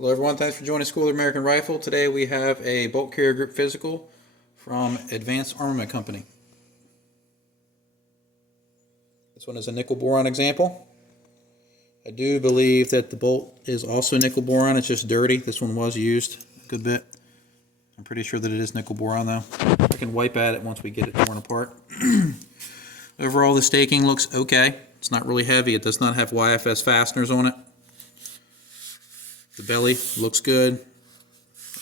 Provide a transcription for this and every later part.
Hello everyone, thanks for joining School of American Rifle. Today we have a bolt carrier grip physical from Advanced Armament Company. This one is a nickel boron example. I do believe that the bolt is also nickel boron, it's just dirty. This one was used a good bit. I'm pretty sure that it is nickel boron though. I can wipe at it once we get it torn apart. Overall the staking looks okay. It's not really heavy, it does not have YFS fasteners on it. The belly looks good.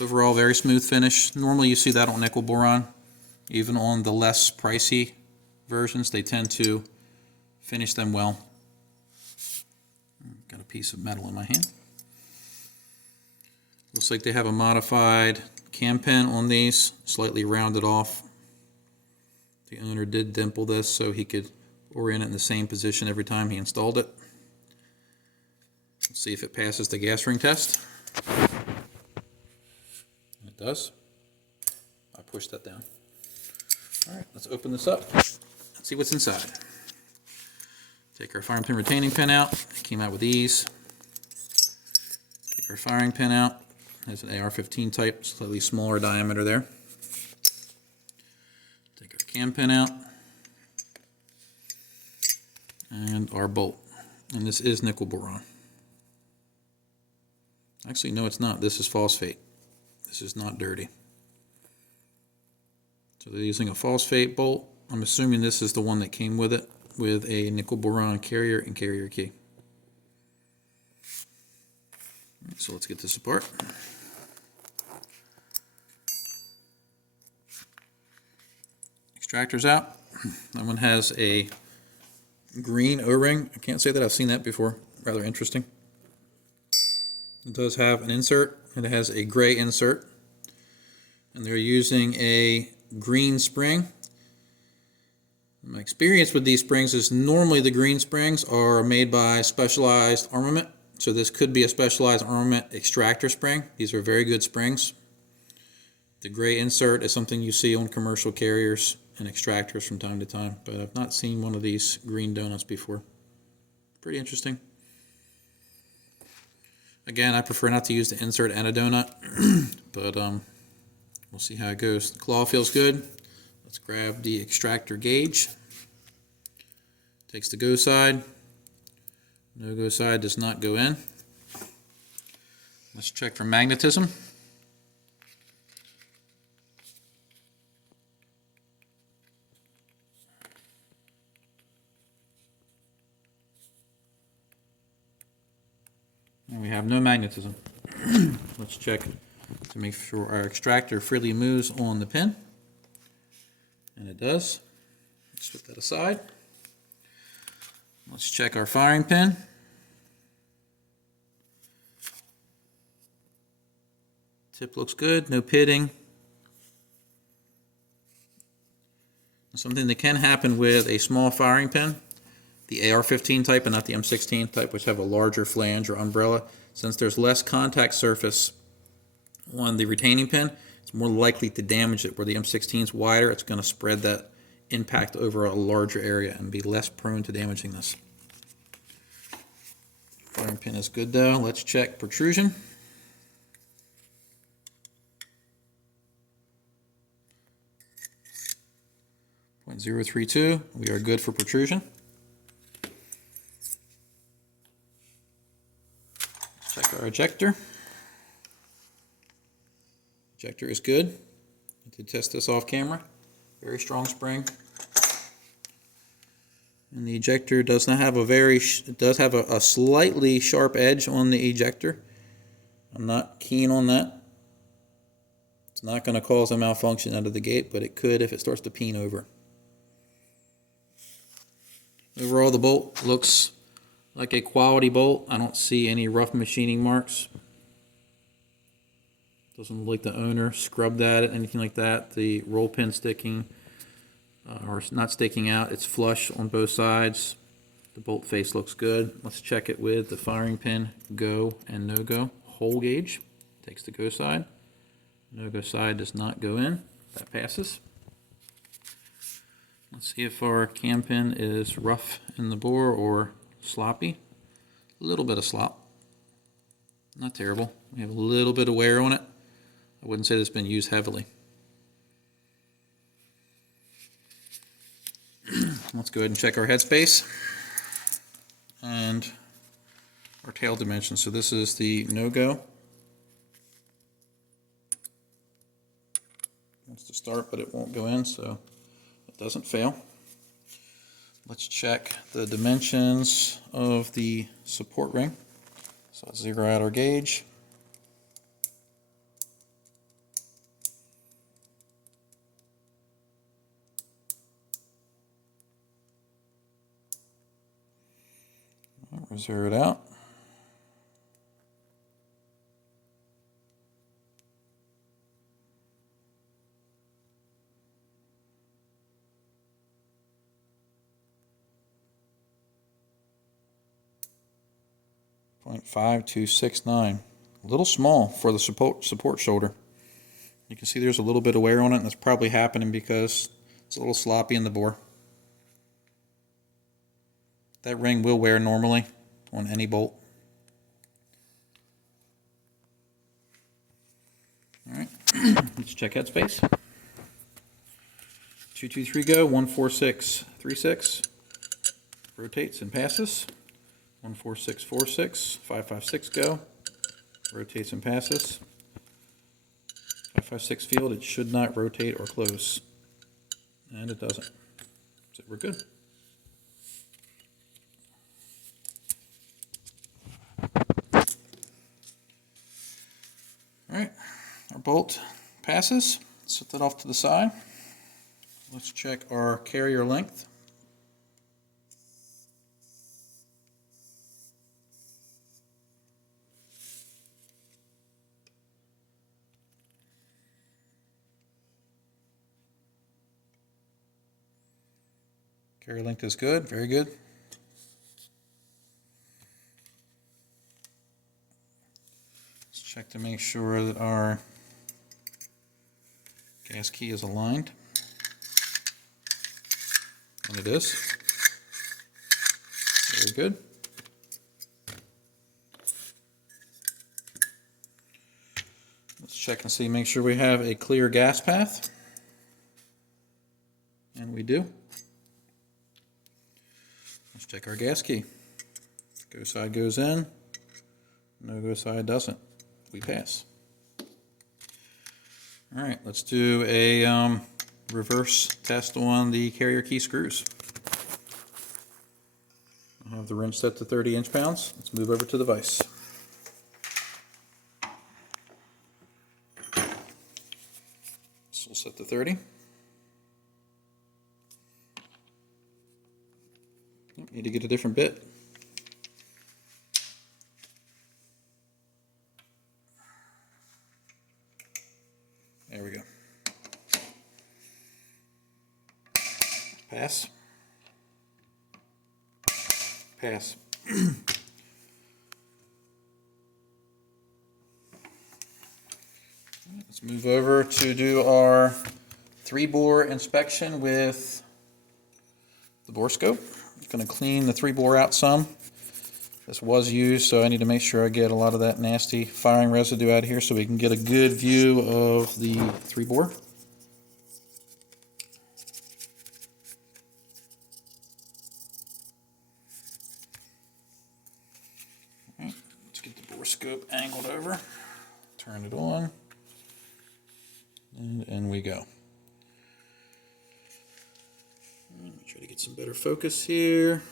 Overall, very smooth finish. Normally you see that on nickel boron. Even on the less pricey versions, they tend to finish them well. Got a piece of metal in my hand. Looks like they have a modified cam pin on these, slightly rounded off. The owner did dimple this so he could orient it in the same position every time he installed it. Let's see if it passes the gas ring test. It does. I pushed that down. Alright, let's open this up and see what's inside. Take our firing pin retaining pin out. It came out with these. Take our firing pin out. There's an AR-15 type, slightly smaller diameter there. Take our cam pin out. And our bolt. And this is nickel boron. Actually, no, it's not. This is phosphate. This is not dirty. So they're using a phosphate bolt. I'm assuming this is the one that came with it, with a nickel boron carrier and carrier key. Right, so let's get this apart. Extractor's out. That one has a green O-ring. I can't say that I've seen that before. Rather interesting. It does have an insert, and it has a gray insert, and they're using a green spring. My experience with these springs is normally the green springs are made by Specialized Armament, so this could be a Specialized Armament Extractor spring. These are very good springs. The gray insert is something you see on commercial carriers and extractors from time to time, but I've not seen one of these green donuts before. Pretty interesting. Again, I prefer not to use the insert and a donut, but we'll see how it goes. The claw feels good. Let's grab the extractor gauge. Takes the go side. No go side does not go in. Let's check for magnetism. And we have no magnetism. Let's check to make sure our extractor freely moves on the pin. And it does. Let's put that aside. Let's check our firing pin. Tip looks good, no pitting. Something that can happen with a small firing pin, the AR-15 type and not the M16 type, which have a larger flange or umbrella, since there's less contact surface on the retaining pin, it's more likely to damage it. Where the M16 is wider, it's going to spread that impact over a larger area and be less prone to damaging this. Firing pin is good though. Let's check protrusion. .032. We are good for protrusion. Check our ejector. Ejector is good. I did test this off camera. Very strong spring. And the ejector does not have a slightly sharp edge on the ejector. I'm not keen on that. It's not going to cause a malfunction out of the gate, but it could if it starts to peen over. Overall, the bolt looks like a quality bolt. I don't see any rough machining marks. Doesn't look like the owner scrubbed at it, anything like that. The roll pin sticking, or not sticking out, it's flush on both sides. The bolt face looks good. Let's check it with the firing pin go and no go. Hole gauge takes the go side. No go side does not go in. That passes. Let's see if our cam pin is rough in the bore or sloppy. A little bit of slop. Not terrible. We have a little bit of wear on it. I wouldn't say it's been used heavily. Let's go ahead and check our headspace and our tail dimensions. So this is the no-go. Wants to start, but it won't go in, so it doesn't fail. Let's check the dimensions of the support ring. So let's zero out our gauge. We'll zero it out. .5269. A little small for the support shoulder. You can see there's a little bit of wear on it, and it's probably happening because it's a little sloppy in the bore. That ring will wear normally on any bolt. Alright, let's check headspace. 223 go, 14636. Rotates and passes. 14646, 556 go. Rotates and passes. 556 field, it should not rotate or close. And it doesn't. So we're good. Alright, our bolt passes. Set that off to the side. Let's check our carrier length. Carrier length is good, very good. Let's check to make sure that our gas key is aligned. And it is. Very good. Let's check and see, make sure we have a clear gas path. And we do. Let's check our gas key. Go side goes in, no go side doesn't. We pass. Alright, let's do a reverse test on the carrier key screws. I have the wrench set to 30 inch-pounds. Let's move over to the vise. This will set to 30. Need to get a different bit. There we go. Pass. Pass. Let's move over to do our 3-bore inspection with the Borescope. I'm going to clean the 3-bore out some. This was used, so I need to make sure I get a lot of that nasty firing residue out of here so we can get a good view of the 3-bore. Alright, let's get the Borescope angled over. Turn it on. And in we go. Let me try to get some better focus here.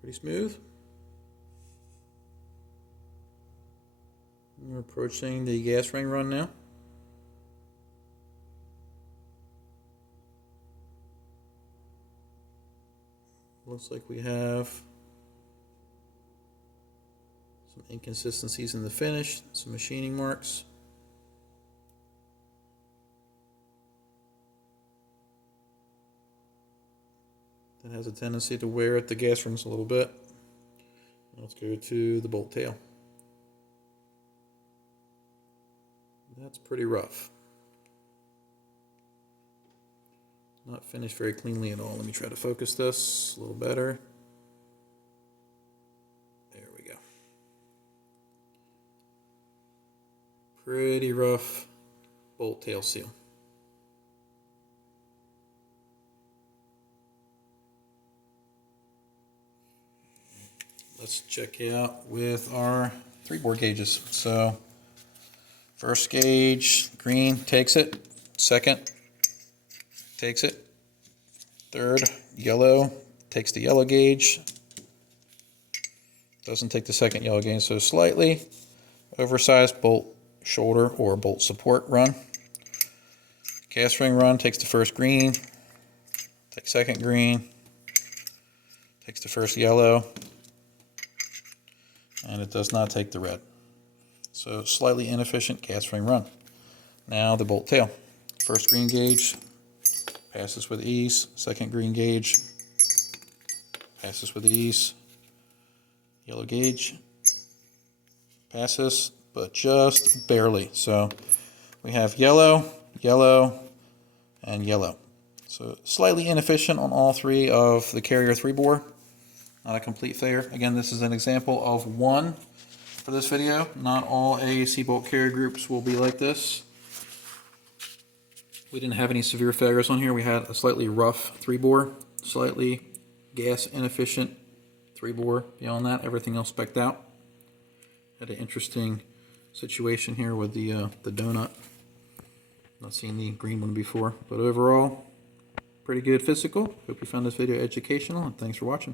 Pretty smooth. We're approaching the gas ring run now. Looks like we have some inconsistencies in the finish, some machining marks. That has a tendency to wear at the gas rings a little bit. Let's go to the bolt tail. That's pretty rough. Not finished very cleanly at all. Let me try to focus this a little better. There we go. Pretty rough bolt tail seal. Let's check it out with our 3-bore gauges. So first gauge, green, takes it. Second, takes it. Third, yellow, takes the yellow gauge. Doesn't take the second yellow gauge, so slightly oversized bolt shoulder or bolt support run. Gas ring run, takes the first green, takes second green, takes the first yellow, and it does not take the red. So slightly inefficient gas ring run. Now the bolt tail. First green gauge, passes with ease. Second green gauge, passes with ease. Yellow gauge, passes, but just barely. So we have yellow, yellow, and yellow. So slightly inefficient on all 3 of the carrier 3-bore. Not a complete failure. Again, this is an example of one for this video. Not all AAC bolt carrier groups will be like this. We didn't have any severe failures on here. We had a slightly rough 3-bore, slightly gas inefficient 3-bore. Beyond that, everything else spec'd out. Had an interesting situation here with the donut. Not seen the green one before, but overall, pretty good physical. Hope you found this video educational, and thanks for watching.